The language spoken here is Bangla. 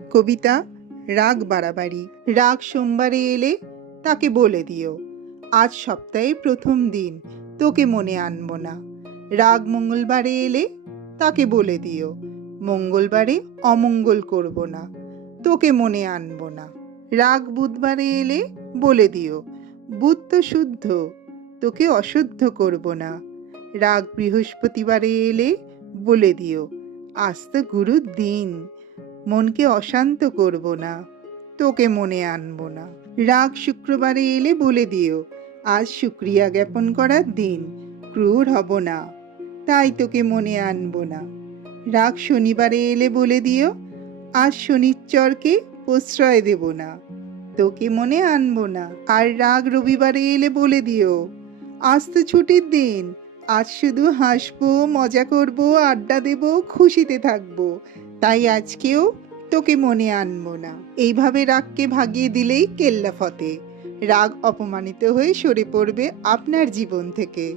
কবিতা, রাগ বাড়াবাড়ি, রাগ সোমবারে এলে তাকে বলে দিও। আজ সপ্তাহে প্রথম দিন, তোকে মনে আনব না। রাগ মঙ্গলবারে এলে তাকে বলে দিও। মঙ্গলবারে অমঙ্গল করব না, তোকে মনে আনব না। রাগ বুধবারে এলে বলে দিও, বুধ তো শুদ্ধ, তোকে অশুদ্ধ করব না। রাগ বৃহস্পতিবারে এলে বলে দিও, আজ তো গুরুর দিন। মনকে অশান্ত করব না, তোকে মনে আনব না। রাগ শুক্রবারে এলে বলে দিও, আজ শুক্রিয়া জ্ঞাপন করার দিন, ক্রূর হব না, তাই তোকে মনে আনব না। রাগ শনিবারে এলে বলে দিও, আজ শনিশ্চরকে প্রশ্রয় দেব না, তোকে মনে আনব না। আর রাগ রবিবারে এলে বলে দিও, আজ তো ছুটির দিন আজ শুধু হাসবো, মজা করব, আড্ডা দেব, খুশিতে থাকব। তাই আজকেও তোকে মনে আনব না। এইভাবে রাগকে ভাগিয়ে দিলেই কেল্লা ফতে। রাগ অপমানিত হয়ে সরে পড়বে আপনার জীবন থেকে।